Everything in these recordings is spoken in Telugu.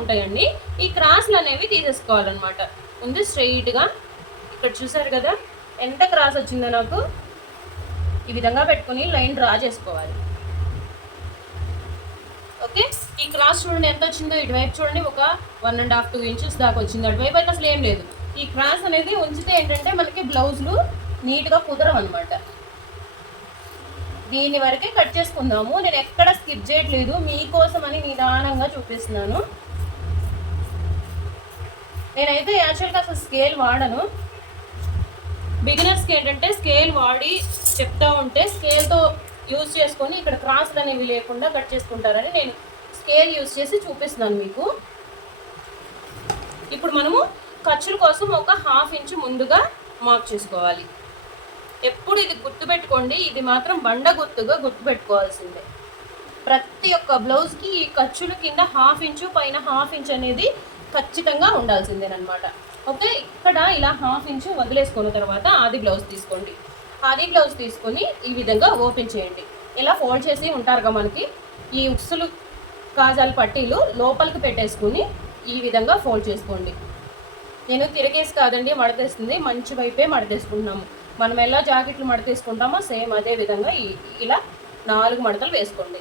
ఉంటాయండి. ఈ క్రాస్లు అనేవి తీసేసుకోవాలన్నమాట. ముందు స్ట్రైట్గా ఇక్కడ చూసారు కదా ఎంత క్రాస్ వచ్చిందో నాకు. ఈ విధంగా పెట్టుకుని లైన్ డ్రా చేసుకోవాలి. ఓకే, ఈ క్రాస్ చూడండి ఎంత వచ్చిందో. ఇటువైపు చూడండి ఒక 1.5 2 ఇంచెస్ దాకా వచ్చింది. అటువైపు అయితే అసలు ఏం లేదు. ఈ క్రాస్ అనేది ఉంచితే ఏంటంటే మనకి బ్లౌజులు నీట్గా కుదరవు అనమాట. దీని వరకే కట్ చేసుకుందాము. నేను ఎక్కడ స్కిప్ చేయట్లేదు, మీకోసం అని నిదానంగా చూపిస్తున్నాను. నేనైతే యాక్చువల్గా అసలు స్కేల్ వాడను. బిగినర్స్కి ఏంటంటే స్కేల్ వాడి చెప్తా ఉంటే స్కేల్తో యూజ్ చేసుకొని ఇక్కడ క్రాస్లు అనేవి లేకుండా కట్ చేసుకుంటారని నేను స్కేల్ యూజ్ చేసి చూపిస్తున్నాను మీకు. ఇప్పుడు మనము ఖర్చుల కోసం ఒక 1/2 ఇంచు ముందుగా మార్క్ చేసుకోవాలి. ఎప్పుడు ఇది గుర్తుపెట్టుకోండి, ఇది మాత్రం బండ గుర్తుగా గుర్తుపెట్టుకోవాల్సిందే. ప్రతి ఒక్క బ్లౌజ్కి ఈ ఖర్చుల కింద 1/2 ఇంచు పైన 1/2 ఇంచు అనేది ఖచ్చితంగా ఉండాల్సిందేనమాట. ఓకే, ఇక్కడ ఇలా 1/2 ఇంచు వదిలేసుకున్న తర్వాత ఆది బ్లౌజ్ తీసుకోండి. ఆది బ్లౌజ్ తీసుకొని ఈ విధంగా ఓపెన్ చేయండి. ఇలా ఫోల్డ్ చేసి ఉంటారుగా మనకి ఈ ఉక్సులు కాజాలు పట్టీలు లోపలికి పెట్టేసుకుని ఈ విధంగా ఫోల్డ్ చేసుకోండి. నేను తిరగేసి కాదండి మడతేస్తుంది, మంచి వైపే మడతేసుకుంటున్నాము. మనం ఎలా జాకెట్లు మడతేసుకుంటామో సేమ్ అదే విధంగా ఇలా 4 మడతలు వేసుకోండి.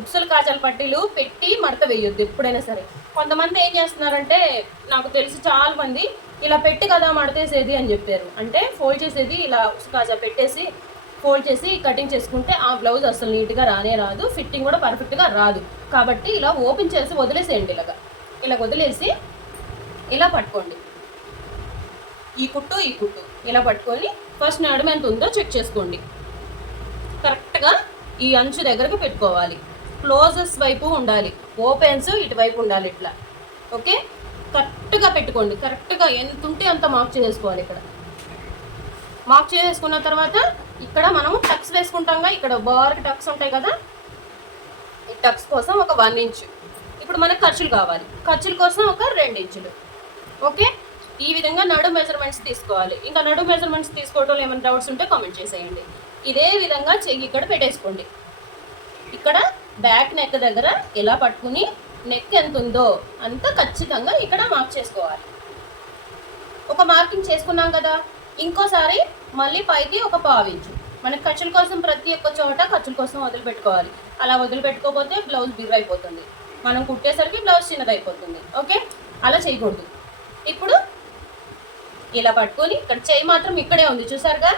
ఉక్సులు కాజాల పట్టీలు పెట్టి మడత వేయొద్దు ఎప్పుడైనా సరే. కొంతమంది ఏం చేస్తున్నారంటే నాకు తెలిసి చాలా మంది ఇలా పెట్టి కదా మడతేసేది అని చెప్పారు. అంటే ఫోల్డ్ చేసేది ఇలా ఉక్సు కాజా పెట్టేసి ఫోల్డ్ చేసి కటింగ్ చేసుకుంటే ఆ బ్లౌజ్ అసలు నీట్గా రానే రాదు, ఫిట్టింగ్ కూడా పర్ఫెక్ట్గా రాదు. కాబట్టి ఇలా ఓపెన్ చేసి వదిలేసేయండి. ఇలా వదిలేసి ఇలా పట్టుకోండి. ఈ కుట్టు ఇలా పట్టుకొని ఫస్ట్ నడుము ఎంత ఉందో చెక్ చేసుకోండి. కరెక్ట్గా ఈ అంచు దగ్గరకు పెట్టుకోవాలి. క్లోజెస్ వైపు ఉండాలి, ఓపెన్స్ ఇటువైపు ఉండాలి ఇట్లా. ఓకే, కరెక్ట్గా పెట్టుకోండి. కరెక్ట్గా ఎంత ఉంటే అంత మార్క్ చేసుకోవాలి. ఇక్కడ మార్క్ చేసుకున్న తర్వాత ఇక్కడ మనము టక్స్ వేసుకుంటాంగా, ఇక్కడ బార్కి టక్స్ ఉంటాయి కదా, ఈ టక్స్ కోసం ఒక 1 ఇంచు. ఇప్పుడు మనకు ఖర్చులు కావాలి, ఖర్చుల కోసం ఒక 2 ఇంచులు. ఓకే, ఈ విధంగా నడు మెజర్మెంట్స్ తీసుకోవాలి. ఇంకా నడు మెజర్మెంట్స్ తీసుకోవడంలో ఏమైనా డౌట్స్ ఉంటే కామెంట్ చేసేయండి. ఇదే విధంగా చెయ్యి ఇక్కడ పెట్టేసుకోండి. ఇక్కడ బ్యాక్ నెక్ దగ్గర ఇలా పట్టుకుని నెక్ ఎంత ఉందో అంత ఖచ్చితంగా ఇక్కడ మార్క్ చేసుకోవాలి. ఒక మార్కింగ్ చేసుకున్నాం కదా, ఇంకోసారి మళ్ళీ పైకి ఒక 1/2 ఇంచు. మనకి ఖర్చుల కోసం ప్రతి ఒక్క చోట ఖర్చుల కోసం వదిలిపెట్టుకోవాలి. అలా వదిలిపెట్టుకోకపోతే బ్లౌజ్ బిర్ర అయిపోతుంది, మనం కుట్టేసరికి బ్లౌజ్ చిన్నదైపోతుంది. ఓకే, అలా చేయకూడదు. ఇప్పుడు ఇలా పట్టుకొని ఇక్కడ చెయ్యి మాత్రం ఇక్కడే ఉంది చూసారుగా,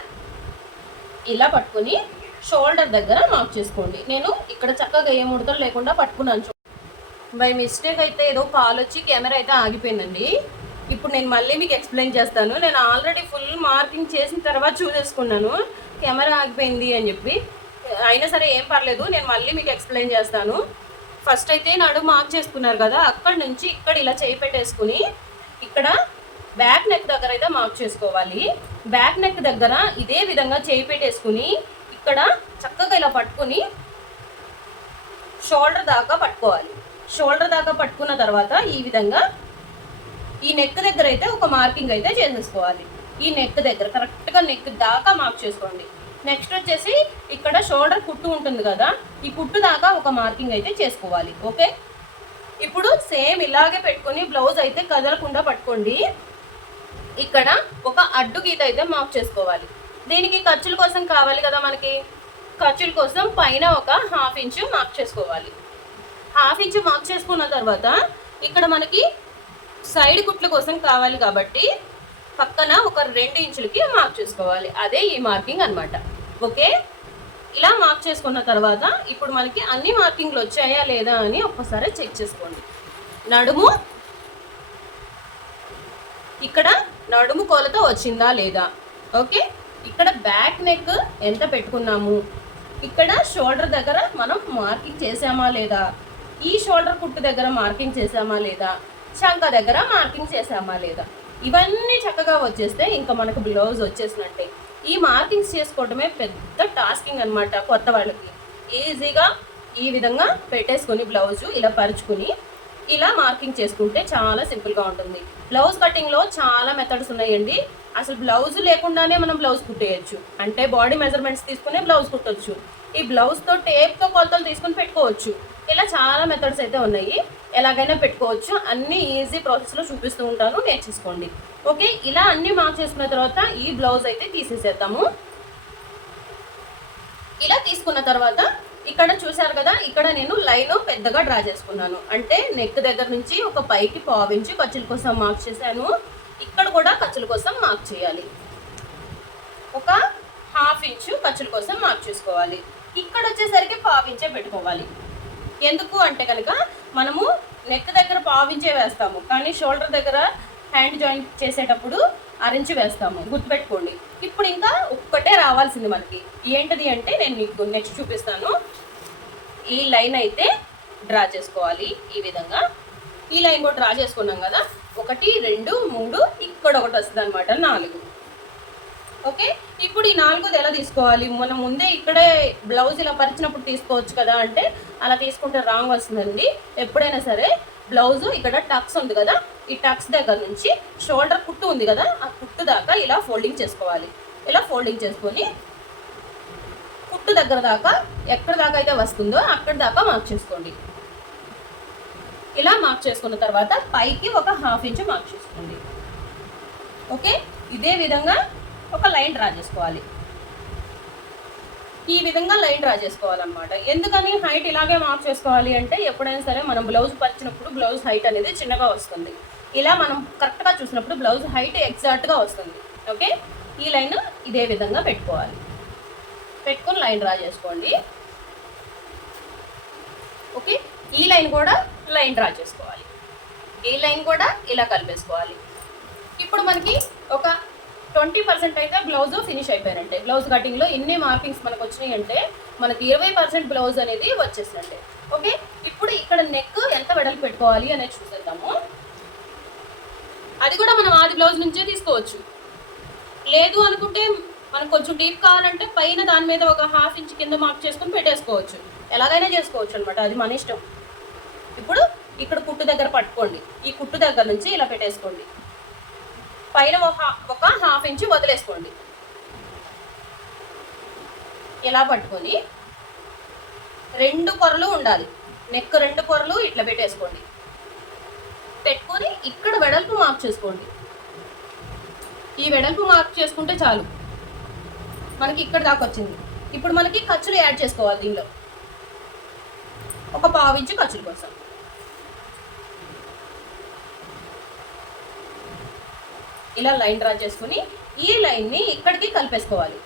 ఇలా పట్టుకొని షోల్డర్ దగ్గర మార్క్ చేసుకోండి. నేను ఇక్కడ చక్కగా ఏ ముడతలు లేకుండా పట్టుకున్నాను. బై మిస్టేక్ అయితే ఏదో కాల్ వచ్చి కెమెరా అయితే ఆగిపోయిందండి. ఇప్పుడు నేను మళ్ళీ మీకు ఎక్స్ప్లెయిన్ చేస్తాను. నేను ఆల్రెడీ ఫుల్ మార్కింగ్ చేసిన తర్వాత చూసేసుకున్నాను కెమెరా ఆగిపోయింది అని చెప్పి. అయినా సరే ఏం పర్లేదు, నేను మళ్ళీ మీకు ఎక్స్ప్లెయిన్ చేస్తాను. ఫస్ట్ అయితే నడుము మార్క్ చేసుకున్నారు కదా, అక్కడి నుంచి ఇక్కడ ఇలా చేయి పెట్టేసుకుని ఇక్కడ బ్యాక్ నెక్ దగ్గర అయితే మార్క్ చేసుకోవాలి. బ్యాక్ నెక్ దగ్గర ఇదే విధంగా చేయి పెట్టేసుకుని ఇక్కడ చక్కగా ఇలా పట్టుకుని షోల్డర్ దాకా పట్టుకోవాలి. షోల్డర్ దాకా పట్టుకున్న తర్వాత ఈ విధంగా ఈ నెక్ దగ్గర అయితే ఒక మార్కింగ్ అయితే చేసేసుకోవాలి. ఈ నెక్ దగ్గర కరెక్ట్గా నెక్ దాకా మార్క్ చేసుకోండి. నెక్స్ట్ వచ్చేసి ఇక్కడ షోల్డర్ కుట్టు ఉంటుంది కదా, ఈ కుట్టు దాకా ఒక మార్కింగ్ అయితే చేసుకోవాలి. ఓకే, ఇప్పుడు సేమ్ ఇలాగే పెట్టుకొని బ్లౌజ్ అయితే కదలకుండా పట్టుకోండి. ఇక్కడ ఒక అడ్డు గీత అయితే మార్క్ చేసుకోవాలి. దీనికి ఖర్చుల కోసం కావాలి కదా, మనకి ఖర్చుల కోసం పైన ఒక 1/2 ఇంచు మార్క్ చేసుకోవాలి. 1/2 ఇంచు మార్క్ చేసుకున్న తర్వాత ఇక్కడ మనకి సైడ్ కుట్ల కోసం కావాలి కాబట్టి పక్కన ఒక 2 ఇంచులకి మార్క్ చేసుకోవాలి. అదే ఈ మార్కింగ్ అనమాట. ఓకే, ఇలా మార్క్ చేసుకున్న తర్వాత ఇప్పుడు మనకి అన్ని మార్కింగ్లు వచ్చాయా లేదా అని ఒక్కసారి చెక్ చేసుకోండి. నడుము ఇక్కడ నడుము కొలత వచ్చిందా లేదా. ఓకే, ఇక్కడ బ్యాక్ నెక్ ఎంత పెట్టుకున్నాము, ఇక్కడ షోల్డర్ దగ్గర మనం మార్కింగ్ చేసామా లేదా, ఈ షోల్డర్ కుట్టు దగ్గర మార్కింగ్ చేసామా లేదా, చంక దగ్గర మార్కింగ్ చేసామా లేదా, ఇవన్నీ చక్కగా వచ్చేస్తే ఇంకా మనకు బ్లౌజ్ వచ్చేసినట్టే. ఈ మార్కింగ్స్ చేసుకోవడమే పెద్ద టాస్కింగ్ అనమాట కొత్త వాళ్ళకి. ఈజీగా ఈ విధంగా పెట్టేసుకొని బ్లౌజు ఇలా పరుచుకుని ఇలా మార్కింగ్ చేసుకుంటే చాలా సింపుల్గా ఉంటుంది. బ్లౌజ్ కటింగ్లో చాలా మెథడ్స్ ఉన్నాయండి. అసలు బ్లౌజ్ లేకుండానే మనం బ్లౌజ్ కుట్టేయచ్చు. అంటే బాడీ మెజర్మెంట్స్ తీసుకునే బ్లౌజ్ కుట్టచ్చు. ఈ బ్లౌజ్తో టేప్తో కొలతలు తీసుకుని పెట్టుకోవచ్చు. ఇలా చాలా మెథడ్స్ అయితే ఉన్నాయి, ఎలాగైనా పెట్టుకోవచ్చు. అన్ని ఈజీ ప్రాసెస్లో చూపిస్తూ ఉంటాను, నేర్చేసుకోండి. ఓకే, ఇలా అన్ని మార్క్ చేసుకున్న తర్వాత ఈ బ్లౌజ్ అయితే తీసేసేద్దాము. ఇలా తీసుకున్న తర్వాత ఇక్కడ చూసారు కదా, ఇక్కడ నేను లైన్ పెద్దగా డ్రా చేసుకున్నాను. అంటే నెక్ దగ్గర నుంచి ఒక పైకి పావించి ఖర్చుల కోసం మార్క్ చేశాను. ఇక్కడ కూడా ఖర్చుల కోసం మార్క్ చేయాలి. ఒక ½ ఇంచు ఖర్చుల కోసం మార్క్ చేసుకోవాలి. ఇక్కడ వచ్చేసరికి పావించే పెట్టుకోవాలి. ఎందుకు అంటే కనుక మనము నెక్ దగ్గర పావించే వేస్తాము, కానీ షోల్డర్ దగ్గర హ్యాండ్ జాయింట్ చేసేటప్పుడు అరించి వేస్తాము, గుర్తుపెట్టుకోండి. ఇప్పుడు ఇంకా ఒక్కటే రావాల్సింది మనకి, ఏంటిది అంటే నేను మీకు నెక్స్ట్ చూపిస్తాను. ఈ లైన్ అయితే డ్రా చేసుకోవాలి. ఈ విధంగా ఈ లైన్ కూడా డ్రా చేసుకున్నాం కదా, 1 2 3 ఇక్కడ ఒకటి వస్తుంది అనమాట, 4. ఓకే, ఇప్పుడు ఈ 4 ఎలా తీసుకోవాలి? మనం ముందే ఇక్కడే బ్లౌజ్ ఇలా పరిచినప్పుడు తీసుకోవచ్చు కదా అంటే అలా తీసుకుంటే రాంగ్ వస్తుందండి. ఎప్పుడైనా సరే బ్లౌజ్ ఇక్కడ టక్స్ ఉంది కదా, ఈ టక్స్ దగ్గర నుంచి షోల్డర్ కుట్టు ఉంది కదా, ఆ కుట్టు దాకా ఇలా ఫోల్డింగ్ చేసుకోవాలి. ఇలా ఫోల్డింగ్ చేసుకొని కుట్టు దగ్గర దాకా ఎక్కడ దాకా అయితే వస్తుందో అక్కడ దాకా మార్క్ చేసుకోండి. ఇలా మార్క్ చేసుకున్న తర్వాత పైకి ఒక ½ ఇంచు మార్క్ చేసుకోండి. ఓకే, ఇదే విధంగా ఒక లైన్ డ్రా చేసుకోవాలి. ఈ విధంగా లైన్ డ్రా చేసుకోవాలన్నమాట. ఎందుకని హైట్ ఇలాగే మార్క్ చేసుకోవాలి అంటే ఎప్పుడైనా సరే మనం బ్లౌజ్ పరిచినప్పుడు బ్లౌజ్ హైట్ అనేది చిన్నగా వస్తుంది. ఇలా మనం కరెక్ట్గా చూసినప్పుడు బ్లౌజ్ హైట్ ఎగ్జాక్ట్గా వస్తుంది. ఓకే, ఈ లైన్ ఇదే విధంగా పెట్టుకోవాలి. పెట్టుకొని లైన్ డ్రా చేసుకోండి. ఓకే, ఈ లైన్ కూడా లైన్ డ్రా చేసుకోవాలి. ఈ లైన్ కూడా ఇలా కలిపేసుకోవాలి. ఇప్పుడు మనకి ఒక 20% అయితే బ్లౌజ్ ఫినిష్ అయిపోయినట్టే. బ్లౌజ్ కటింగ్లో ఎన్ని మార్కింగ్స్ మనకు వచ్చినాయి అంటే మనకి 20% బ్లౌజ్ అనేది వచ్చేసినట్టే. ఓకే, ఇప్పుడు ఇక్కడ నెక్ ఎంత వెడల్పు పెట్టుకోవాలి అనేది చూసేద్దాము. అది కూడా మనం ఆది బ్లౌజ్ నుంచే తీసుకోవచ్చు. లేదు అనుకుంటే మనకు కొంచెం డీప్ కావాలంటే పైన దాని మీద ఒక ½ ఇంచ్ కింద మార్క్ చేసుకొని పెట్టేసుకోవచ్చు. ఎలాగైనా చేసుకోవచ్చు అనమాట, అది మన ఇష్టం. ఇప్పుడు ఇక్కడ కుట్టు దగ్గర పట్టుకోండి, ఈ కుట్టు దగ్గర నుంచి ఇలా పెట్టేసుకోండి. పైన ఒక ½ ఇంచ్ వదిలేసుకోండి. ఇలా పట్టుకొని 2 కొరలు ఉండాలి, నెక్ 2 కొరలు ఇట్లా పెట్టేసుకోండి. పెట్టుకొని ఇక్కడ వెడల్పు మార్క్ చేసుకోండి. ఈ వెడల్పు మార్క్ చేసుకుంటే చాలు, మనకి ఇక్కడ దాకా వచ్చింది. ఇప్పుడు మనకి ఖర్చులు యాడ్ చేసుకోవాలి. దీనిలో ఒక ½ ఇంచు ఖర్చుల కోసం ఇలా లైన్ డ్రా చేసుకుని ఈ లైన్ని ఇక్కడికి కలిపేసుకోవాలి.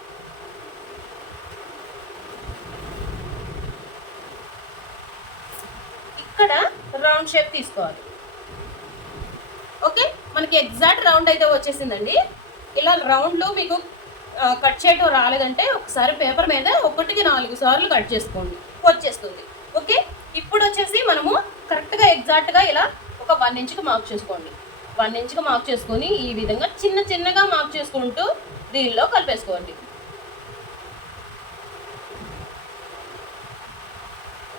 ఇక్కడ రౌండ్ షేప్ తీసుకోవాలి. ఓకే, మనకి ఎగ్జాక్ట్ రౌండ్ అయితే వచ్చేసిందండి. ఇలా రౌండ్లో మీకు కట్ చేయడం రాలేదంటే ఒకసారి పేపర్ మీద 1కి 4 సార్లు కట్ చేసుకోండి, వచ్చేస్తుంది. ఓకే, ఇప్పుడు వచ్చేసి మనము కరెక్ట్గా ఎగ్జాక్ట్గా ఇలా ఒక 1 ఇంచ్కి మార్క్ చేసుకోండి. 1 ఇంచ్కి మార్క్ చేసుకొని ఈ విధంగా చిన్నగా మార్క్ చేసుకుంటూ దీనిలో కలిపేసుకోండి.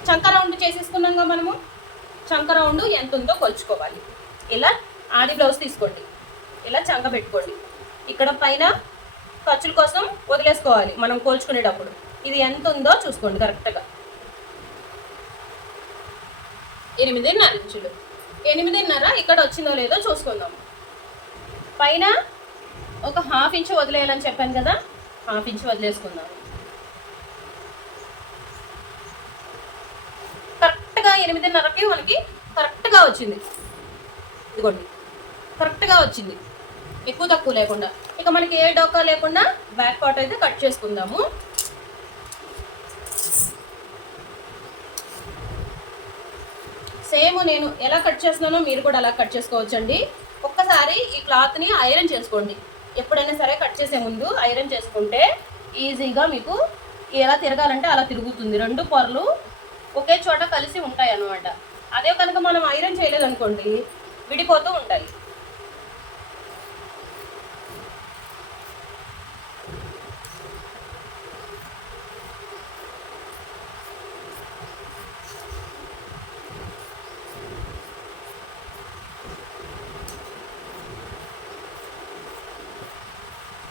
చంక రౌండ్ చేసేసుకున్నాక మనము చంక రౌండ్ ఎంత ఉందో కొలుచుకోవాలి. ఇలా ఆది బ్లౌజ్ తీసుకోండి, ఇలా చంక పెట్టుకోండి. ఇక్కడ పైన ఖర్చుల కోసం వదిలేసుకోవాలి మనం కోల్చుకునేటప్పుడు. ఇది ఎంత ఉందో చూసుకోండి కరెక్ట్గా. 8.5 ఇంచులు. 8.5 ఇక్కడ వచ్చిందో లేదో చూసుకుందాం. పైన ఒక ½ ఇంచు వదిలేయాలని చెప్పాను కదా, ½ ఇంచు వదిలేసుకుందాం. కరెక్ట్గా 8.5కి మనకి కరెక్ట్గా వచ్చింది. ఇదిగోండి, కరెక్ట్గా వచ్చింది, ఎక్కువ తక్కువ లేకుండా. ఇక మనకి ఏ డోకా లేకుండా బ్యాక్ పార్ట్ అయితే కట్ చేసుకుందాము. సేమ్ నేను ఎలా కట్ చేస్తున్నానో మీరు కూడా అలా కట్ చేసుకోవచ్చండి. ఒక్కసారి ఈ క్లాత్ని ఐరన్ చేసుకోండి. ఎప్పుడైనా సరే కట్ చేసే ముందు ఐరన్ చేసుకుంటే ఈజీగా మీకు ఎలా తిరగాలంటే అలా తిరుగుతుంది. 2 పొరలు ఒకే చోట కలిసి ఉంటాయి అన్నమాట. అదే కనుక మనం ఐరన్ చేయలేదనుకోండి విడిపోతూ ఉంటాయి.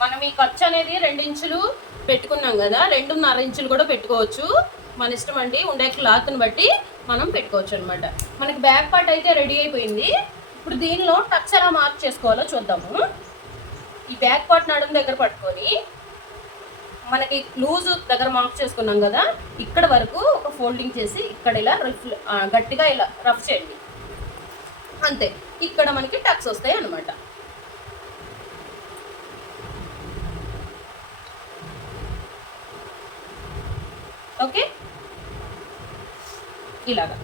మనం ఈ ఖర్చు అనేది 2 ఇంచులు పెట్టుకున్నాం కదా, 2.5 ఇంచులు కూడా పెట్టుకోవచ్చు, మన ఇష్టం అండి. ఉండే క్లాత్ని బట్టి మనం పెట్టుకోవచ్చు అనమాట. మనకి బ్యాక్ పార్ట్ అయితే రెడీ అయిపోయింది. ఇప్పుడు దీనిలో టక్స్ ఎలా మార్క్ చేసుకోవాలో చూద్దాము. ఈ బ్యాక్ పార్ట్ నడుము దగ్గర పట్టుకొని మనకి లూజ్ దగ్గర మార్క్ చేసుకున్నాం కదా, ఇక్కడ వరకు ఒక ఫోల్డింగ్ చేసి ఇక్కడ ఇలా గట్టిగా ఇలా రఫ్ చేయండి. అంతే, ఇక్కడ మనకి టక్స్ వస్తాయి అన్నమాట. ఓకే, ఇలాగా.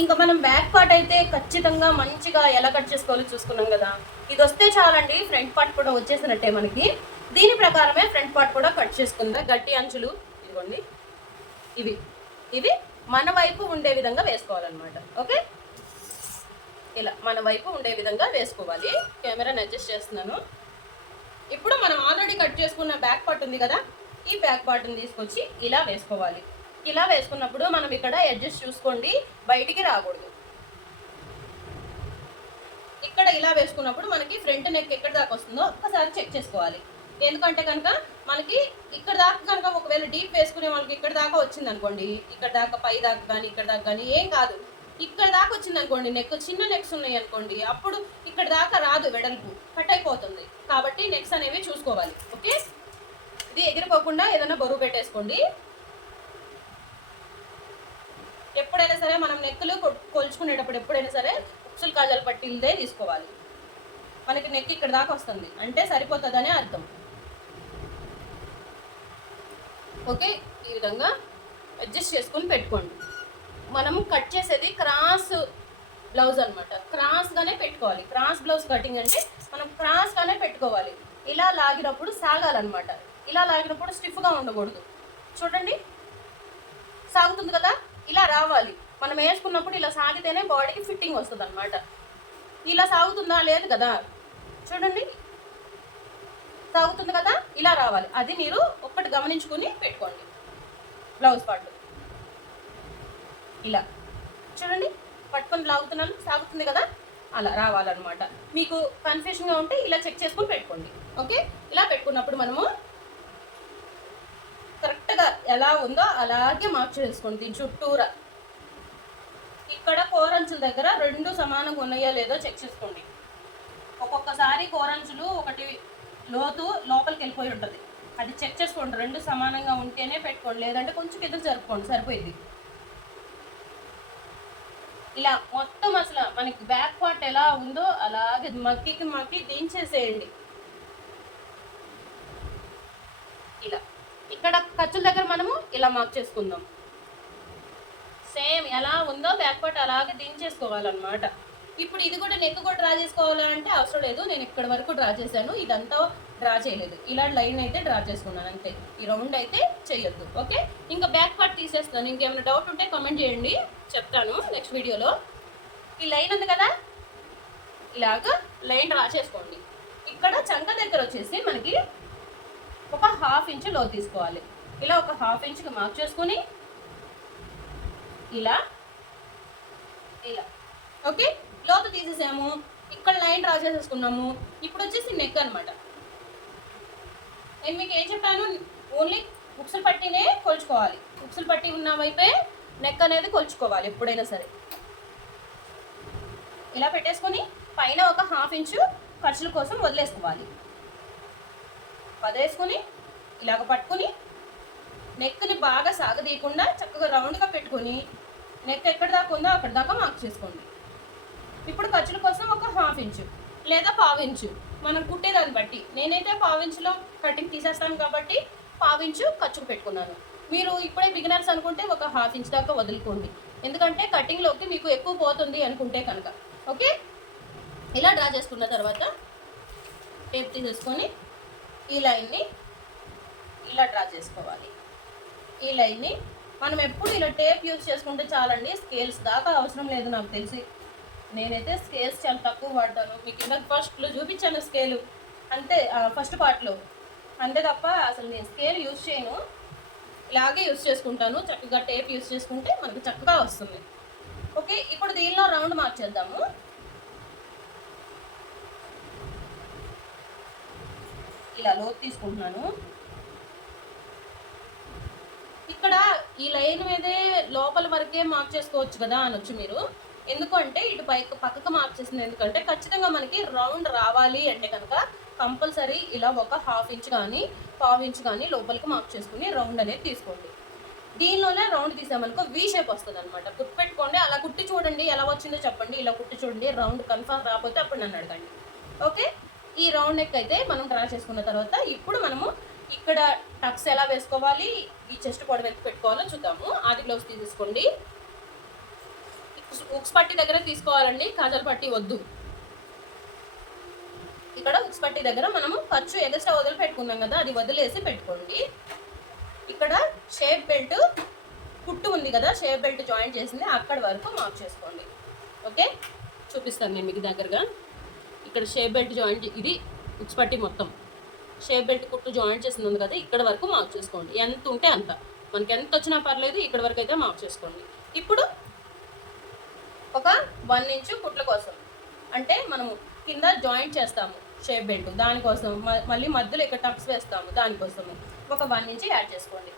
ఇంకా మనం బ్యాక్ పార్ట్ అయితే ఖచ్చితంగా మంచిగా ఎలా కట్ చేసుకోవాలో చూసుకున్నాం కదా. ఇది వస్తే చాలండి, ఫ్రంట్ పార్ట్ కూడా వచ్చేసినట్టే మనకి. దీని ప్రకారమే ఫ్రంట్ పార్ట్ కూడా కట్ చేసుకుందా. గట్టి అంచులు ఇదిగోండి, ఇవి ఇవి మన వైపు ఉండే విధంగా వేసుకోవాలన్నమాట. ఓకే, ఇలా మన వైపు ఉండే విధంగా వేసుకోవాలి. కెమెరాని అడ్జస్ట్ చేస్తున్నాను. ఇప్పుడు మనం ఆల్రెడీ కట్ చేసుకున్న బ్యాక్ పార్ట్ ఉంది కదా, ఈ బ్యాక్ పార్ట్ని తీసుకొచ్చి ఇలా వేసుకోవాలి. ఇలా వేసుకున్నప్పుడు మనం ఇక్కడ అడ్జస్ట్ చూసుకోండి, బయటికి రాకూడదు. ఇక్కడ ఇలా వేసుకున్నప్పుడు మనకి ఫ్రంట్ నెక్ ఎక్కడ దాకా వస్తుందో ఒక్కసారి చెక్ చేసుకోవాలి. ఎందుకంటే కనుక మనకి ఇక్కడ దాకా కనుక ఒకవేళ డీప్ వేసుకునే వాళ్ళకి ఇక్కడ దాకా వచ్చింది అనుకోండి, ఇక్కడ దాకా పై దాకా కానీ ఇక్కడ దాకా కానీ ఏం కాదు. ఇక్కడ దాకా వచ్చింది అనుకోండి, నెక్ చిన్న నెక్స్ ఉన్నాయి అనుకోండి, అప్పుడు ఇక్కడ దాకా రాదు, వెడల్పు కట్ అయిపోతుంది. కాబట్టి నెక్స్ అనేవి చూసుకోవాలి. ఓకే, ఇది ఎగిరిపోకుండా ఏదైనా బరువు పెట్టేసుకోండి. ఎప్పుడైనా సరే మనం నెక్కులు కొలుచుకునేటప్పుడు ఎప్పుడైనా సరే ఉక్సులు కాజాలు పట్టిల్దే తీసుకోవాలి. మనకి నెక్ ఇక్కడ దాకా వస్తుంది అంటే సరిపోతుందని అర్థం. ఓకే, ఈ విధంగా అడ్జస్ట్ చేసుకొని పెట్టుకోండి. మనం కట్ చేసేది క్రాస్ బ్లౌజ్ అనమాట. క్రాస్గానే పెట్టుకోవాలి. క్రాస్ బ్లౌజ్ కటింగ్ అంటే మనం క్రాస్గానే పెట్టుకోవాలి. ఇలా లాగినప్పుడు సాగాలన్నమాట. ఇలా లాగినప్పుడు స్టిఫ్గా ఉండకూడదు. చూడండి, సాగుతుంది కదా, ఇలా రావాలి. మనం వేసుకున్నప్పుడు ఇలా సాగితేనే బాడీకి ఫిట్టింగ్ వస్తుంది అనమాట. ఇలా సాగుతుందా, లేదు కదా, చూడండి, సాగుతుంది కదా, ఇలా రావాలి. అది మీరు ఒక్కటి గమనించుకుని పెట్టుకోండి. బ్లౌజ్ పార్ట్ ఇలా చూడండి, పట్టుకొని లాగుతున్నాను, సాగుతుంది కదా, అలా రావాలన్నమాట. మీకు కన్ఫ్యూషన్గా ఉంటే ఇలా చెక్ చేసుకొని పెట్టుకోండి. ఓకే, ఇలా పెట్టుకున్నప్పుడు మనము కరెక్ట్గా ఎలా ఉందో అలాగే మార్క్ చేసుకోండి. దీని చుట్టూరా ఇక్కడ కోరంచుల దగ్గర రెండు సమానంగా ఉన్నాయో లేదో చెక్ చేసుకోండి. ఒక్కొక్కసారి కోరంచులు ఒకటి లోతు లోపలికి వెళ్ళిపోయి ఉంటుంది, అది చెక్ చేసుకోండి. రెండు సమానంగా ఉంటేనే పెట్టుకోండి, లేదంటే కొంచెం ఎదురు జరుపుకోండి, సరిపోయింది. ఇలా మొత్తం అసలు మనకి బ్యాక్ పార్ట్ ఎలా ఉందో అలాగే మక్కి దించేసేయండి. ఇలా ఇక్కడ ఖర్చుల దగ్గర మనము ఇలా మార్క్ చేసుకుందాం. సేమ్ ఎలా ఉందో బ్యాక్ పార్ట్ అలాగే దించేసుకోవాలన్నమాట. ఇప్పుడు ఇది కూడా నెక్ కూడా డ్రా చేసుకోవాలంటే అవసరం లేదు. నేను ఇక్కడ వరకు డ్రా చేశాను, ఇదంతా డ్రా చేయలేదు. ఇలా లైన్ అయితే డ్రా చేసుకున్నాను అంతే. ఈ రౌండ్ అయితే చేయొద్దు. ఓకే, ఇంకా బ్యాక్ పార్ట్ తీసేస్తాను. ఇంకేమైనా డౌట్ ఉంటే కామెంట్ చేయండి, చెప్తాను నెక్స్ట్ వీడియోలో. ఈ లైన్ ఉంది కదా, ఇలాగా లైన్ డ్రా చేసుకోండి. ఇక్కడ చంక దగ్గర వచ్చేసి మనకి ఒక 1/2 ఇంచ్ లో తీసుకోవాలి. ఇలా ఒక 1/2 ఇంచ్కి మార్క్ చేసుకుని ఇలా ఇలా ఓకే, లోతు తీసేసాము. ఇక్కడ లైన్ డ్రా చేసేసుకున్నాము. ఇప్పుడు వచ్చేసి నెక్ అనమాట. నేను మీకు ఏం చెప్పాను, ఓన్లీ ఉక్సులు పట్టినే కొలుచుకోవాలి. ఉక్సులు పట్టి ఉన్న వైపే నెక్ అనేది కొలుచుకోవాలి ఎప్పుడైనా సరే. ఇలా పెట్టేసుకొని పైన ఒక 1/2 ఇంచు ఖర్చుల కోసం వదిలేసుకోవాలి. వదిలేసుకొని ఇలాగ పట్టుకుని నెక్ని బాగా సాగదీయకుండా చక్కగా రౌండ్గా పెట్టుకొని నెక్ ఎక్కడ దాకా ఉందో అక్కడ దాకా మార్క్ చేసుకోండి. ఇప్పుడు ఖర్చుల కోసం ఒక 1/2 ఇంచు లేదా 1/4 ఇంచు మనం కుట్టేదాన్ని బట్టి. నేనైతే 1/4 ఇంచులో కటింగ్ తీసేస్తాను కాబట్టి 1/4 ఇంచు ఖర్చుకు పెట్టుకున్నాను. మీరు ఇప్పుడే బిగినర్స్ అనుకుంటే ఒక 1/2 ఇంచ్ దాకా వదులుకోండి, ఎందుకంటే కటింగ్లోకి మీకు ఎక్కువ పోతుంది అనుకుంటే కనుక. ఓకే, ఇలా డ్రా చేసుకున్న తర్వాత టేప్ తీసేసుకొని ఈ లైన్ని ఇలా డ్రా చేసుకోవాలి. ఈ లైన్ని మనం ఎప్పుడు ఇలా టేప్ యూజ్ చేసుకుంటే చాలండి, స్కేల్స్ దాకా అవసరం లేదు. నాకు తెలిసి నేనైతే స్కేల్స్ చాలా తక్కువ వాడతాను. మీకు ఇందాక ఫస్ట్లో చూపించాను స్కేలు, అంతే ఫస్ట్ పార్ట్లో, అంతే తప్ప అసలు నేను స్కేల్ యూజ్ చేయను. ఇలాగే యూజ్ చేసుకుంటాను. చక్కగా టేప్ యూజ్ చేసుకుంటే మనకు చక్కగా వస్తుంది. ఓకే, ఇప్పుడు దీనిలో రౌండ్ మార్క్ చేద్దాము. ఇలా లోతు తీసుకుంటున్నాను. ఇక్కడ ఈ లైన్ మీదే లోపల వరకే మార్క్ చేసుకోవచ్చు కదా అనొచ్చు మీరు. ఎందుకంటే ఇటు పక్కకు మార్క్ చేసింది ఎందుకంటే ఖచ్చితంగా మనకి రౌండ్ రావాలి అంటే కనుక కంపల్సరీ ఇలా ఒక హాఫ్ ఇంచ్ కానీ పావు ఇంచ్ కానీ లోపలికి మార్క్ చేసుకుని రౌండ్ అనేది తీసుకోండి. దీనిలోనే రౌండ్ తీసామనుకో వీ షేప్ వస్తుంది అనమాట. గుర్తుపెట్టుకోండి. అలా కుట్టి చూడండి, ఎలా వచ్చిందో చెప్పండి. ఇలా కుట్టి చూడండి, రౌండ్ కన్ఫర్మ్ రాకపోతే అప్పుడు నన్ను అడగండి. ఓకే, ఈ రౌండ్ నెక్ అయితే మనం డ్రా చేసుకున్న తర్వాత ఇప్పుడు మనము ఇక్కడ టక్స్ ఎలా వేసుకోవాలి, ఈ చెస్ట్ పొడవు ఎంత పెట్టుకోవాలో చూద్దాము. ఆది బ్లౌజ్ తీసుకోండి. ఉక్స్ పట్టి దగ్గర తీసుకోవాలండి, కాజల్ పట్టి వద్దు. ఇక్కడ ఉక్స్ పట్టి దగ్గర మనము ఖర్చు ఎగస్ట్రా వదిలి పెట్టుకున్నాం కదా, అది వదిలేసి పెట్టుకోండి. ఇక్కడ షేప్ బెల్ట్ కుట్టు ఉంది కదా, షేప్ బెల్ట్ జాయింట్ చేసింది అక్కడి వరకు మార్క్ చేసుకోండి. ఓకే, చూపిస్తాను నేను మీకు దగ్గరగా. ఇక్కడ షేప్ బెల్ట్ జాయింట్, ఇది ఉక్స్ పట్టి మొత్తం షేప్ బెల్ట్ కుట్టు జాయింట్ చేసింది ఉంది కదా, ఇక్కడ వరకు మార్క్ చేసుకోండి. ఎంత ఉంటే అంత, మనకి ఎంత వచ్చినా పర్లేదు, ఇక్కడ వరకు అయితే మార్క్ చేసుకోండి. ఇప్పుడు ఒక 1 ఇంచు కుట్ల కోసం, అంటే మనము కింద జాయింట్ చేస్తాము షేప్ బెల్ట్, దానికోసం మళ్ళీ మధ్యలో ఇక్కడ టక్స్ వేస్తాము, దానికోసము ఒక 1 ఇంచ్ యాడ్ చేసుకోండి.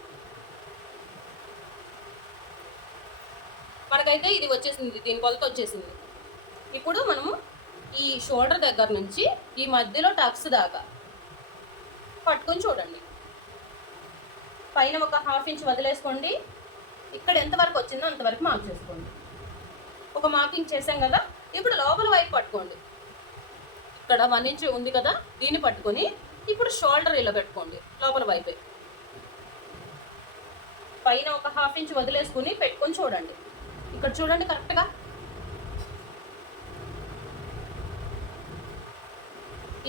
మనకైతే ఇది వచ్చేసింది, దీని కొలత వచ్చేసింది. ఇప్పుడు మనము ఈ షోల్డర్ దగ్గర నుంచి ఈ మధ్యలో టక్స్ దాకా పట్టుకొని చూడండి. పైన ఒక హాఫ్ ఇంచ్ వదిలేసుకోండి. ఇక్కడ ఎంతవరకు వచ్చిందో అంతవరకు మార్క్ చేసుకోండి. ఒక మార్కింగ్ చేసాం కదా, ఇప్పుడు లోపల వైపు పట్టుకోండి. ఇక్కడ 1 ఇంచ్ ఉంది కదా, దీన్ని పట్టుకొని ఇప్పుడు షోల్డర్ ఇలా పెట్టుకోండి లోపల వైపే. పైన ఒక హాఫ్ ఇంచ్ వదిలేసుకుని పెట్టుకొని చూడండి. ఇక్కడ చూడండి కరెక్ట్గా.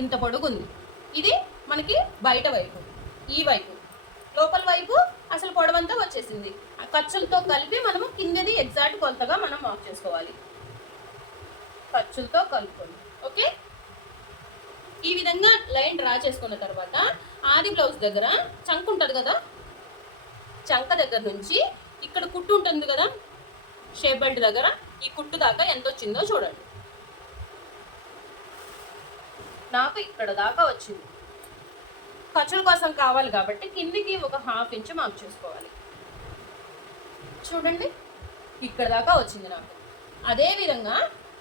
ఇంత పొడుగు ఉంది. ఇది మనకి బయట వైపు, ఈ వైపు లోపల వైపు అసలు పొడవంతా వచ్చేసింది. ఆ ఖర్చులతో కలిపి మనము కిందది ఎగ్జాక్ట్ కొలతగా మనం మార్క్ చేసుకోవాలి, ఖర్చులతో కలుపుకోండి. ఓకే, ఈ విధంగా లైన్ డ్రా చేసుకున్న తర్వాత ఆది బ్లౌజ్ దగ్గర చంక ఉంటుంది కదా, చంక దగ్గర నుంచి ఇక్కడ కుట్టు ఉంటుంది కదా షేప్ బెల్ట్ దగ్గర, ఈ కుట్టు దాకా ఎంత వచ్చిందో చూడండి. నాకు ఇక్కడ దాకా వచ్చింది. ఖర్చుల కోసం కావాలి కాబట్టి కిందికి ఒక హాఫ్ ఇంచ్ మార్క్ చేసుకోవాలి. చూడండి, ఇక్కడ దాకా వచ్చింది నాకు. అదేవిధంగా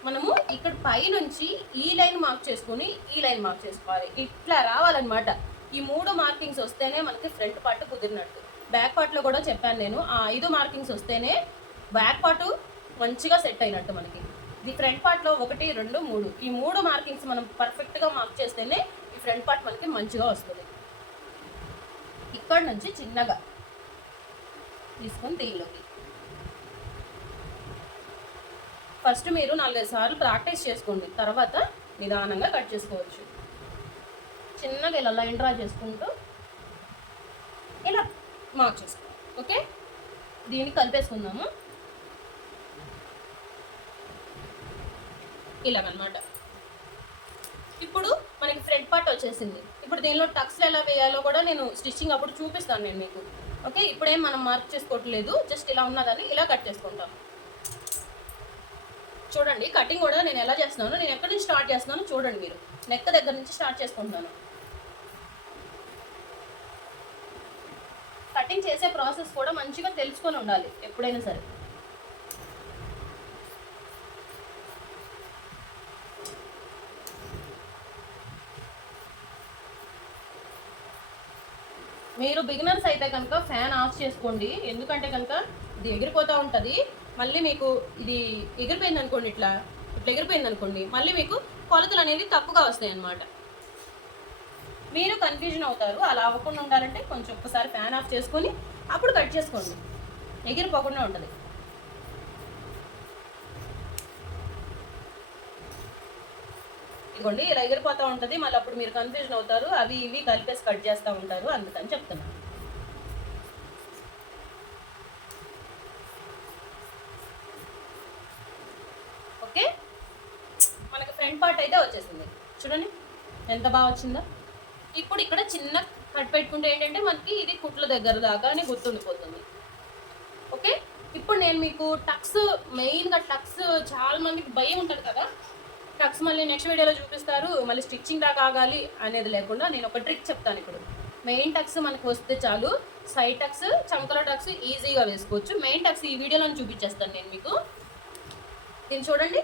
మనము ఇక్కడ పైనుంచి ఈ లైన్ మార్క్ చేసుకుని ఈ లైన్ మార్క్ చేసుకోవాలి. ఇట్లా రావాలన్నమాట. ఈ 3 మార్కింగ్స్ వస్తేనే మనకి ఫ్రంట్ పార్ట్ కుదిరినట్టు. బ్యాక్ పార్ట్లో కూడా చెప్పాను నేను, ఆ 5 మార్కింగ్స్ వస్తేనే బ్యాక్ పార్ట్ మంచిగా సెట్ అయినట్టు మనకి. ఈ ఫ్రంట్ పార్ట్లో 1, 2, 3 ఈ 3 మార్కింగ్స్ మనం పర్ఫెక్ట్గా మార్క్ చేస్తేనే ఈ ఫ్రంట్ పార్ట్ మనకి మంచిగా వస్తుంది. ఇక్కడ నుంచి చిన్నగా తీసుకొని దీనిలోకి ఫస్ట్ మీరు 4-5 సార్లు ప్రాక్టీస్ చేసుకోండి, తర్వాత నిదానంగా కట్ చేసుకోవచ్చు. చిన్నగా ఇలా లైన్ డ్రా చేసుకుంటూ ఇలా మార్క్ చేసుకోండి. ఓకే, దీన్ని కలిపేసుకుందాము ఇలాగనమాట. ఇప్పుడు మనకి ఫ్రంట్ పార్ట్ వచ్చేసింది. ఇప్పుడు దీనిలో టక్స్లు ఎలా వేయాలో కూడా నేను స్టిచ్చింగ్ అప్పుడు చూపిస్తాను నేను మీకు. ఓకే, ఇప్పుడేం మనం మార్క్ చేసుకోవట్లేదు, జస్ట్ ఇలా ఉన్నదని ఇలా కట్ చేసుకుంటాం. చూడండి కటింగ్ కూడా నేను ఎలా చేస్తున్నాను, నేను ఎక్కడి నుంచి స్టార్ట్ చేస్తున్నాను చూడండి. మీరు నెక్ దగ్గర నుంచి స్టార్ట్ చేసుకుంటున్నాను. కటింగ్ చేసే ప్రాసెస్ కూడా మంచిగా తెలుసుకొని ఉండాలి ఎప్పుడైనా సరే. మీరు బిగినర్స్ అయితే కనుక ఫ్యాన్ ఆఫ్ చేసుకోండి, ఎందుకంటే కనుక ఇది ఎగిరిపోతూ ఉంటుంది. మళ్ళీ మీకు ఇది ఎగిరిపోయింది అనుకోండి, ఇట్లా ఎగిరిపోయింది అనుకోండి, మళ్ళీ మీకు కొలతలు అనేవి తప్పుగా వస్తాయి అన్నమాట. మీరు కన్ఫ్యూజన్ అవుతారు. అలా అవ్వకుండా ఉండాలంటే కొంచెం ఒక్కసారి ఫ్యాన్ ఆఫ్ చేసుకొని అప్పుడు కట్ చేసుకోండి, ఎగిరిపోకుండా ఉంటుంది. ఇదిగోండి ఇలా ఎగిరిపోతూ ఉంటుంది, మళ్ళీ అప్పుడు మీరు కన్ఫ్యూజన్ అవుతారు, అవి ఇవి కలిపేసి కట్ చేస్తూ ఉంటారు, అందుకని చెప్తున్నాను. ఓకే, మనకి ఫ్రంట్ పార్ట్ అయితే వచ్చేసింది. చూడండి ఎంత బాగా వచ్చిందో. ఇప్పుడు ఇక్కడ చిన్న కట్ పెట్టుకుంటే ఏంటంటే మనకి ఇది కుట్ల దగ్గర దాకానే గుర్తుండిపోతుంది. ఓకే, ఇప్పుడు నేను మీకు టక్స్, మెయిన్గా టక్స్ చాలా మందికి భయం ఉంటుంది కదా, టక్స్ మళ్ళీ నెక్స్ట్ వీడియోలో చూపిస్తారు, మళ్ళీ స్టిచ్చింగ్ దాకా ఆగాలి అనేది లేకుండా నేను ఒక ట్రిక్ చెప్తాను ఇప్పుడు. మెయిన్ టక్స్ మనకు వస్తే చాలు, సైడ్ టక్స్ చంకల టక్స్ ఈజీగా వేసుకోవచ్చు. మెయిన్ టక్స్ ఈ వీడియోలో చూపించేస్తాను నేను మీకు. దీన్ని చూడండి,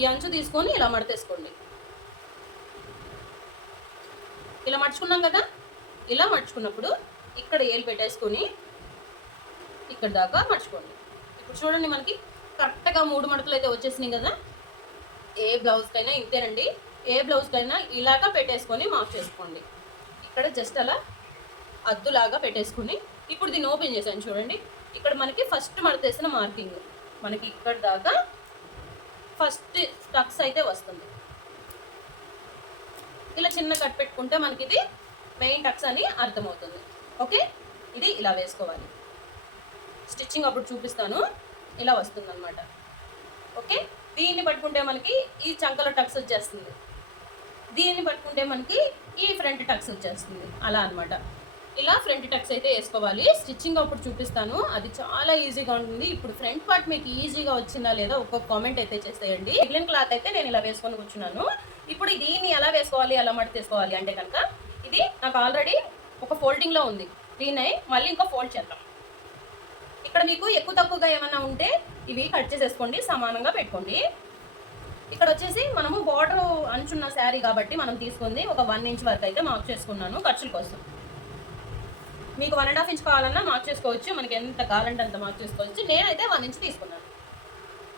ఈ అంచు తీసుకొని ఇలా మడతేసుకోండి. ఇలా మడుచుకున్నాం కదా, ఇలా మడుచుకున్నప్పుడు ఇక్కడ ఏలు పెట్టేసుకొని ఇక్కడ దాకా మడుచుకోండి. ఇప్పుడు చూడండి మనకి కరెక్ట్గా 3 మడతలు అయితే వచ్చేసినాయి కదా. ఏ బ్లౌజ్కైనా ఇంతేనండి, ఏ బ్లౌజ్కైనా ఇలాగా పెట్టేసుకొని మార్క్ చేసుకోండి. ఇక్కడ జస్ట్ అలా అద్దులాగా పెట్టేసుకుని ఇప్పుడు దీన్ని ఓపెన్ చేశాను చూడండి. ఇక్కడ మనకి ఫస్ట్ మడతేసిన మార్కింగ్ మనకి ఇక్కడ దాకా ఫస్ట్ టక్స్ అయితే వస్తుంది. ఇలా చిన్న కట్ పెట్టుకుంటే మనకి ఇది మెయిన్ టక్స్ అని అర్థమవుతుంది. ఓకే, ఇది ఇలా వేసుకోవాలి. స్టిచ్చింగ్ అప్పుడు చూపిస్తాను, ఇలా వస్తుంది అనమాట. ఓకే, దీన్ని పట్టుకుంటే మనకి ఈ చంకల టక్స్ వచ్చేస్తుంది, దీన్ని పట్టుకుంటే మనకి ఈ ఫ్రంట్ టక్స్ వచ్చేస్తుంది. అలా అనమాట. ఇలా ఫ్రంట్ టక్స్ అయితే వేసుకోవాలి. స్టిచ్చింగ్ అప్పుడు చూపిస్తాను, అది చాలా ఈజీగా ఉంటుంది. ఇప్పుడు ఫ్రంట్ పార్ట్ మీకు ఈజీగా వచ్చిందా లేదా ఒక్కొక్క కామెంట్ అయితే చేసేయండి. మిగిలిన క్లాత్ అయితే నేను ఇలా వేసుకొని కూర్చున్నాను. ఇప్పుడు దీన్ని ఎలా వేసుకోవాలి, ఎలా మడత తీసుకోవాలి అంటే కనుక ఇది నాకు ఆల్రెడీ ఒక ఫోల్డింగ్లో ఉంది, దీన్ని మళ్ళీ ఇంకో ఫోల్డ్ చేద్దాం. ఇక్కడ మీకు ఎక్కువ తక్కువగా ఏమైనా ఉంటే ఇవి కట్ చేసేసుకోండి, సమానంగా పెట్టుకోండి. ఇక్కడ వచ్చేసి మనము బార్డర్ అంచున్న శారీ కాబట్టి మనం తీసుకుంది ఒక 1 ఇంచ్ వరకు అయితే మార్క్ చేసుకున్నాను ఖర్చుల కోసం. మీకు 1.5 ఇంచ్ కావాలన్నా మార్క్ చేసుకోవచ్చు, మనకి ఎంత కావాలంటే అంత మార్క్ చేసుకోవచ్చు. నేనైతే 1 ఇంచ్ తీసుకున్నాను.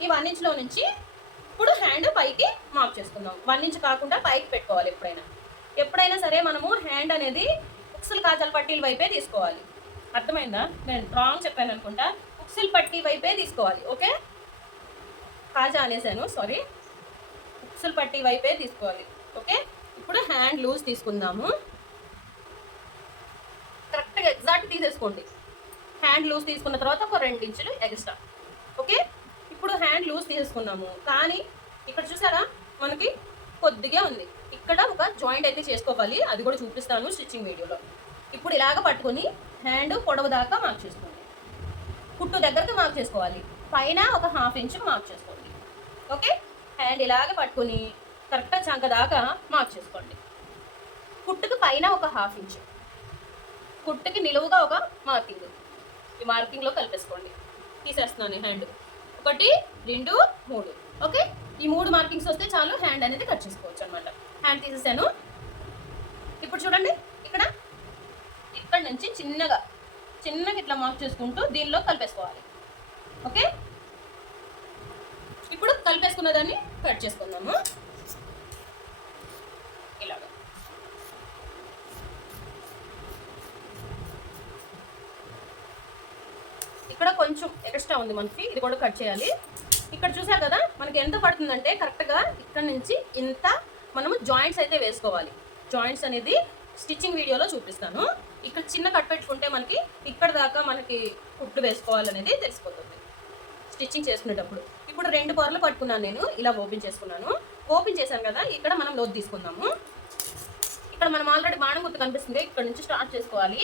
ఈ 1 ఇంచ్లో నుంచి ఇప్పుడు హ్యాండ్ పైకి మార్క్ చేసుకుందాం. 1 ఇంచ్ కాకుండా పైకి పెట్టుకోవాలి. ఎప్పుడైనా సరే మనము హ్యాండ్ అనేది ఉక్సులు కాజాల పట్టీల వైపే తీసుకోవాలి. అర్థమైందా? నేను రాంగ్ చెప్పాను అనుకుంటా, ఉక్సులు పట్టీ వైపే తీసుకోవాలి. ఓకే, కాజా అనేసాను, సారీ, ఉక్సులు పట్టీ వైపే తీసుకోవాలి. ఓకే, ఇప్పుడు హ్యాండ్ లూజ్ తీసుకుందాము. కరెక్ట్గా ఎగ్జాక్ట్ తీసేసుకోండి. హ్యాండ్ లూజ్ తీసుకున్న తర్వాత ఒక 2 ఇంచులు ఎక్స్ట్రా. ఓకే, ఇప్పుడు హ్యాండ్ లూజ్ తీసేసుకున్నాము, కానీ ఇక్కడ చూసారా మనకి కొద్దిగా ఉంది. ఇక్కడ ఒక జాయింట్ అయితే చేసుకోవాలి, అది కూడా చూపిస్తాను స్టిచ్చింగ్ వీడియోలో. ఇప్పుడు ఇలాగ పట్టుకొని హ్యాండ్ పొడవు దాకా మార్క్ చేసుకోండి. కుట్టు దగ్గరకు మార్క్ చేసుకోవాలి, పైన ఒక 1/2 ఇంచ్ మార్క్ చేసుకోండి. ఓకే, హ్యాండ్ ఇలాగ పట్టుకొని కరెక్ట్గా చంక దాకా మార్క్ చేసుకోండి. కుట్టుకు పైన ఒక 1/2 ఇంచ్, కుట్టుకి నిలువుగా ఒక మార్కింగ్, ఈ మార్కింగ్లో కలిపేసుకోండి. తీసేస్తున్నాను హ్యాండ్ 1 2 3. ఓకే, ఈ 3 మార్కింగ్స్ వస్తే చాలు, హ్యాండ్ అనేది కట్ చేసుకోవచ్చు అనమాట. హ్యాండ్ తీసేసాను. ఇప్పుడు చూడండి ఇక్కడ నుంచి చిన్నగా ఇట్లా మార్క్ చేసుకుంటూ దీనిలో కలిపేసుకోవాలి. ఓకే, ఇప్పుడు కలిపేసుకున్న దాన్ని కట్ చేసుకుందాము. ఇలాగ ఇక్కడ కొంచెం ఎక్స్ట్రా ఉంది మనకి, ఇది కూడా కట్ చేయాలి. ఇక్కడ చూసారు కదా మనకి ఎంత పడుతుందంటే కరెక్ట్గా ఇక్కడ నుంచి ఇంత మనము జాయింట్స్ అయితే వేసుకోవాలి. జాయింట్స్ అనేది స్టిచ్చింగ్ వీడియోలో చూపిస్తాను. ఇక్కడ చిన్న కట్ పెట్టుకుంటే మనకి ఇక్కడ దాకా మనకి కుట్లు వేసుకోవాలనేది తెలిసిపోతుంది స్టిచ్చింగ్ చేసుకునేటప్పుడు. ఇప్పుడు 2 పొరలు పట్టుకున్నాను నేను, ఇలా ఓపెన్ చేసుకున్నాను. ఓపెన్ చేశాను కదా, ఇక్కడ మనం లోతు తీసుకుందాము. ఇక్కడ మనం ఆల్రెడీ బాణం గుర్తు కనిపిస్తుంది, ఇక్కడ నుంచి స్టార్ట్ చేసుకోవాలి.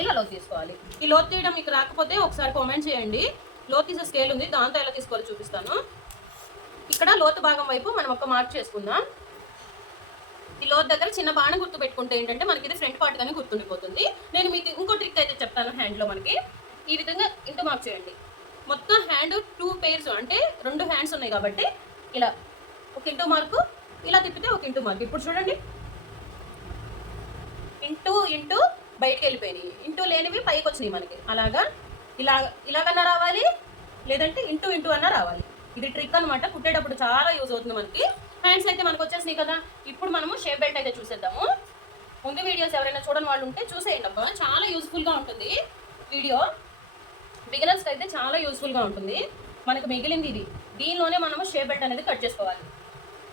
ఇలా లోతు తీసుకోవాలి. ఈ లోతు తీయడం మీకు రాకపోతే ఒకసారి కామెంట్ చేయండి. లోతు తీసే స్కేల్ ఉంది, దాంతో ఎలా తీసుకోవాలో చూపిస్తాను. ఇక్కడ లోతు భాగం వైపు మనం ఒక మార్క్ చేసుకుందాం. ఈ లోతు దగ్గర చిన్న బాణం గుర్తు పెట్టుకుంటే ఏంటంటే మనకి ఇది ఫ్రంట్ పార్ట్ గానే గుర్తుండిపోతుంది. నేను మీకు ఇంకో ట్రిక్ అయితే చెప్తాను. హ్యాండ్లో మనకి ఈ విధంగా ఇంటూ మార్క్ చేయండి. మొత్తం హ్యాండ్ 2 పేర్స్ అంటే 2 హ్యాండ్స్ ఉన్నాయి కాబట్టి ఇలా ఒక ఇంటూ మార్కు, ఇలా తిప్పితే ఒక ఇంటూ మార్క్. ఇప్పుడు చూడండి, ఇంటూ బయటకు వెళ్ళిపోయినాయి, ఇంటూ లేనివి పైకి వచ్చినాయి మనకి. అలాగా ఇలాగన్నా రావాలి, లేదంటే ఇంటూ అన్నా రావాలి. ఇది ట్రిక్ అనమాట, కుట్టేటప్పుడు చాలా యూజ్ అవుతుంది మనకి. హ్యాండ్స్ అయితే మనకు వచ్చేసినాయి కదా. ఇప్పుడు మనము షేప్ బెల్ట్ అయితే చూసేద్దాము. ముందు వీడియోస్ ఎవరైనా చూడని వాళ్ళు ఉంటే చూసేయండి అబ్బా, చాలా యూజ్ఫుల్గా ఉంటుంది వీడియో. బిగినర్స్కి అయితే చాలా యూజ్ఫుల్గా ఉంటుంది. మనకు మిగిలింది ఇది, దీనిలోనే మనము షేప్ బెల్ట్ అనేది కట్ చేసుకోవాలి.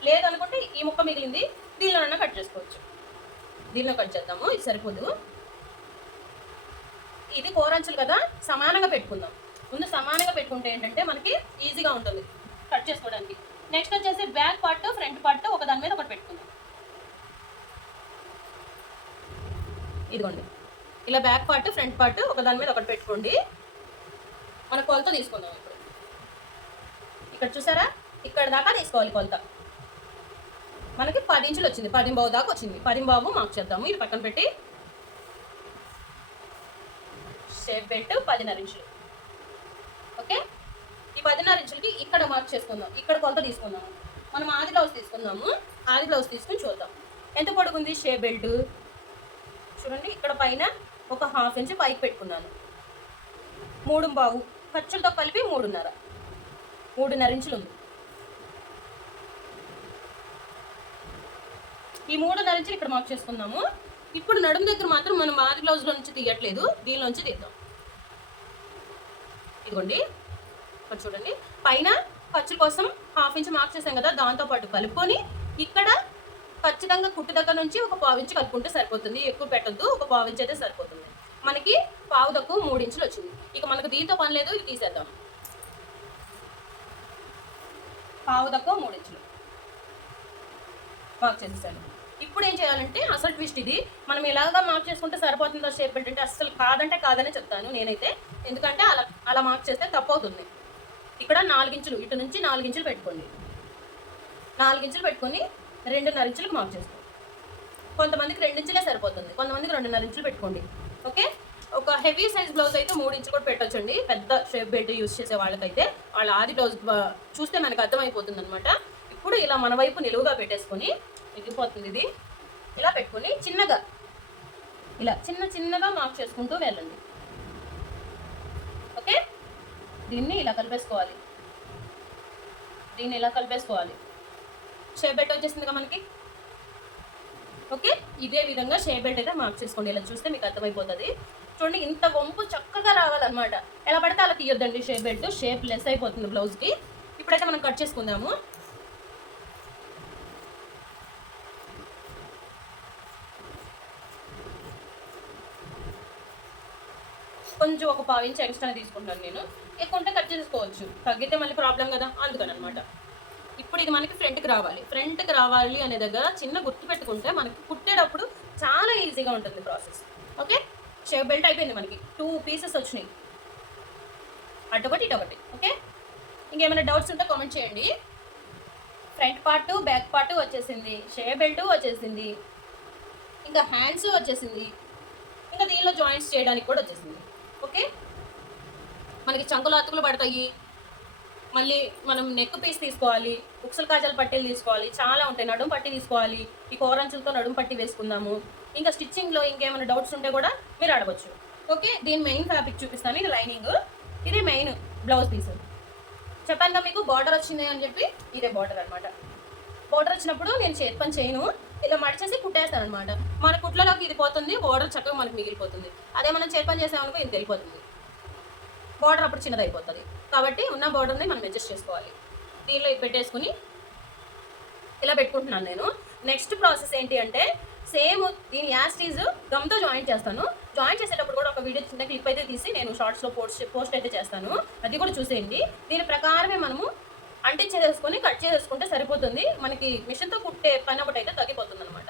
లేదనుకుంటే ఈ ముక్క మిగిలింది దీనిలోనైనా కట్ చేసుకోవచ్చు. దీనిలో కట్ చేద్దాము, ఇది సరిపోదు. ఇది కోరంచులు కదా, సమానంగా పెట్టుకుందాం. ముందు సమానంగా పెట్టుకుంటే ఏంటంటే మనకి ఈజీగా ఉంటుంది కట్ చేసుకోవడానికి. నెక్స్ట్ వచ్చేసి బ్యాక్ పార్ట్ ఫ్రంట్ పార్ట్ ఒక దాని మీద ఒకటి పెట్టుకుందాం. ఇదిగోండి, ఇలా బ్యాక్ పార్ట్ ఫ్రంట్ పార్ట్ ఒక దాని మీద ఒకటి పెట్టుకోండి. మన కొలత తీసుకుందాం. ఇప్పుడు ఇక్కడ చూసారా ఇక్కడ దాకా తీసుకోవాలి కొలత. మనకి 10 ఇంచులు వచ్చింది, 10 దాకా వచ్చింది. 10 మార్క్ చేద్దాము. ఇది పక్కన పెట్టి షేప్ బెల్ట్ 10.5 ఇంచులు. ఓకే, ఈ 10.5 ఇంచులకి ఇక్కడ మార్క్ చేసుకుందాం. ఇక్కడ కొలత తీసుకుందాము. మనం ఆది బ్లౌజ్ తీసుకుందాము. ఆది బ్లౌజ్ తీసుకుని చూద్దాం ఎంత పొడుగుంది షేప్ బెల్ట్. చూడండి, ఇక్కడ పైన ఒక 1/2 ఇంచు పైకి పెట్టుకున్నాను. 3.5 ఖర్చులతో కలిపి 3.5 ఇంచులు ఉంది. ఈ 3.5 ఇంచులు ఇక్కడ మార్క్ చేసుకుందాము. ఇప్పుడు నడుము దగ్గర మాత్రం మనం ఆది బ్లౌజ్లో నుంచి తీయట్లేదు, దీనిలోంచి తీద్దాం. ఇదిగోండి, ఇక్కడ చూడండి, పైన ఖర్చుల కోసం 1/2 ఇంచు మార్క్ చేసాం కదా, దాంతో పాటు కలుపుకొని ఇక్కడ ఖచ్చితంగా కుట్టు దగ్గర నుంచి ఒక 1/4 ఇంచు కలుపుకుంటే సరిపోతుంది. ఎక్కువ పెట్టద్దు, ఒక 1/4 ఇంచు అయితే సరిపోతుంది. మనకి 1/4 తక్కువ 3 ఇంచులు వచ్చింది. ఇక మనకు దీంతో పని లేదు, ఇది తీసేద్దాం. 1/4 తక్కువ 3 ఇంచులు మార్క్ చేసేసాను. ఇప్పుడు ఏం చేయాలంటే అసలు ట్విస్ట్ ఇది. మనం ఇలాగా మార్క్ చేసుకుంటే సరిపోతుందా షేప్ బెల్ట్ అంటే అసలు కాదంటే కాదనే చెప్తాను నేనైతే. ఎందుకంటే అలా మార్క్ చేస్తే తప్పు అవుతుంది. ఇక్కడ 4 ఇంచులు, ఇటు నుంచి 4 ఇంచులు పెట్టుకోండి. 4 ఇంచులు పెట్టుకొని 2.5 ఇంచులకు మార్క్ చేసుకోండి. కొంతమందికి 2 ఇంచులే సరిపోతుంది, కొంతమందికి 2.5 ఇంచులు పెట్టుకోండి. ఓకే, ఒక హెవీ సైజ్ బ్లౌజ్ అయితే 3 ఇంచులు కూడా పెట్టొచ్చండి. పెద్ద షేప్ బెల్ట్ యూజ్ చేసే వాళ్ళకైతే వాళ్ళ ఆది బ్లౌజ్ చూస్తే మనకు అర్థమైపోతుంది అనమాట. ఇప్పుడు ఇలా మన వైపు నిలువుగా పెట్టేసుకొని, ఎగిపోతుంది ఇది, ఇలా పెట్టుకొని చిన్నగా ఇలా చిన్నగా మార్క్ చేసుకుంటూ వెళ్ళండి. ఓకే, దీన్ని ఇలా కలిపేసుకోవాలి. షేప్ బెల్ట్ వచ్చేసిందిగా మనకి. ఓకే, ఇదే విధంగా షేప్ బెల్ట్ అయితే మార్క్ చేసుకోండి. ఇలా చూస్తే మీకు అర్థమైపోతుంది. చూడండి, ఇంత వంపు చక్కగా రావాలన్నమాట. ఎలా పడితే అలా తీయొద్దండి షేప్ బెల్ట్, షేప్ లెస్ అయిపోతుంది బ్లౌజ్కి. ఇప్పుడైతే మనం కట్ చేసుకుందాము. కొంచెం ఒక 1/4 ఇంచు ఎక్స్ట్రా తీసుకుంటాను నేను. ఎక్కువ ఉంటే కట్ చేసుకోవచ్చు, తగ్గితే మళ్ళీ ప్రాబ్లం కదా, అందుకని అనమాట. ఇప్పుడు ఇది మనకి ఫ్రంట్కి రావాలి అనే దగ్గర చిన్న గుర్తు పెట్టుకుంటే మనకి కుట్టేటప్పుడు చాలా ఈజీగా ఉంటుంది ప్రాసెస్. ఓకే, షేప్ బెల్ట్ అయిపోయింది. మనకి 2 పీసెస్ వచ్చినాయి, అటొకటి ఇటొకటి. ఓకే, ఇంకేమైనా డౌట్స్ ఉంటే కామెంట్ చేయండి. ఫ్రంట్ పార్ట్ బ్యాక్ పార్ట్ వచ్చేసింది, షేప్ బెల్ట్ వచ్చేసింది, ఇంకా హ్యాండ్స్ వచ్చేసింది, ఇంకా దీనిలో జాయింట్స్ చేయడానికి కూడా వచ్చేసింది. ఓకే, మనకి చంకులు అతుకులు పడతాయి. మళ్ళీ మనం నెక్ పీస్ తీసుకోవాలి, ఉక్సులు కాజాలు పట్టీలు తీసుకోవాలి, చాలా ఉంటాయి. నడుము పట్టి తీసుకోవాలి. ఈ కోరంచులతో నడుము పట్టి వేసుకుందాము. ఇంకా స్టిచ్చింగ్లో ఇంకేమైనా డౌట్స్ ఉంటే కూడా మీరు అడగచ్చు. ఓకే, దీని మెయిన్ ఫ్యాబ్రిక్ చూపిస్తాను. ఇది లైనింగ్, ఇది మెయిన్ బ్లౌజ్ పీస్. చెప్పాను మీకు బార్డర్ వచ్చింది అని చెప్పి, ఇదే బార్డర్ అనమాట. బార్డర్ వచ్చినప్పుడు నేను చేతి పని చేయను, ఇలా మడిచేసి కుట్టేస్తాను అనమాట. మన కుట్లలోకి ఇది పోతుంది, బార్డర్ చక్కగా మనకు మిగిలిపోతుంది. అదే మనం చేతి పని చేసామనుకో ఇది వెళ్ళిపోతుంది, బార్డర్ అప్పుడు చిన్నది అయిపోతుంది. కాబట్టి ఉన్న బార్డర్ని మనం అడ్జస్ట్ చేసుకోవాలి. దీనిలో ఇది పెట్టేసుకుని ఇలా పెట్టుకుంటున్నాను నేను. నెక్స్ట్ ప్రాసెస్ ఏంటి అంటే సేమ్ దీని యాస్టీజ్ గమ్తో జాయింట్ చేస్తాను. జాయింట్ చేసేటప్పుడు కూడా ఒక వీడియో చిన్న క్లిప్ అయితే తీసి నేను షార్ట్స్లో పోస్ట్ అయితే చేస్తాను, అది కూడా చూసేయండి. దీని ప్రకారమే మనము అంటించేసుకొని కట్ చేసేసుకుంటే సరిపోతుంది. మనకి మిషన్తో కుట్టే పని ఒకటి అయితే తగ్గిపోతుంది అనమాట.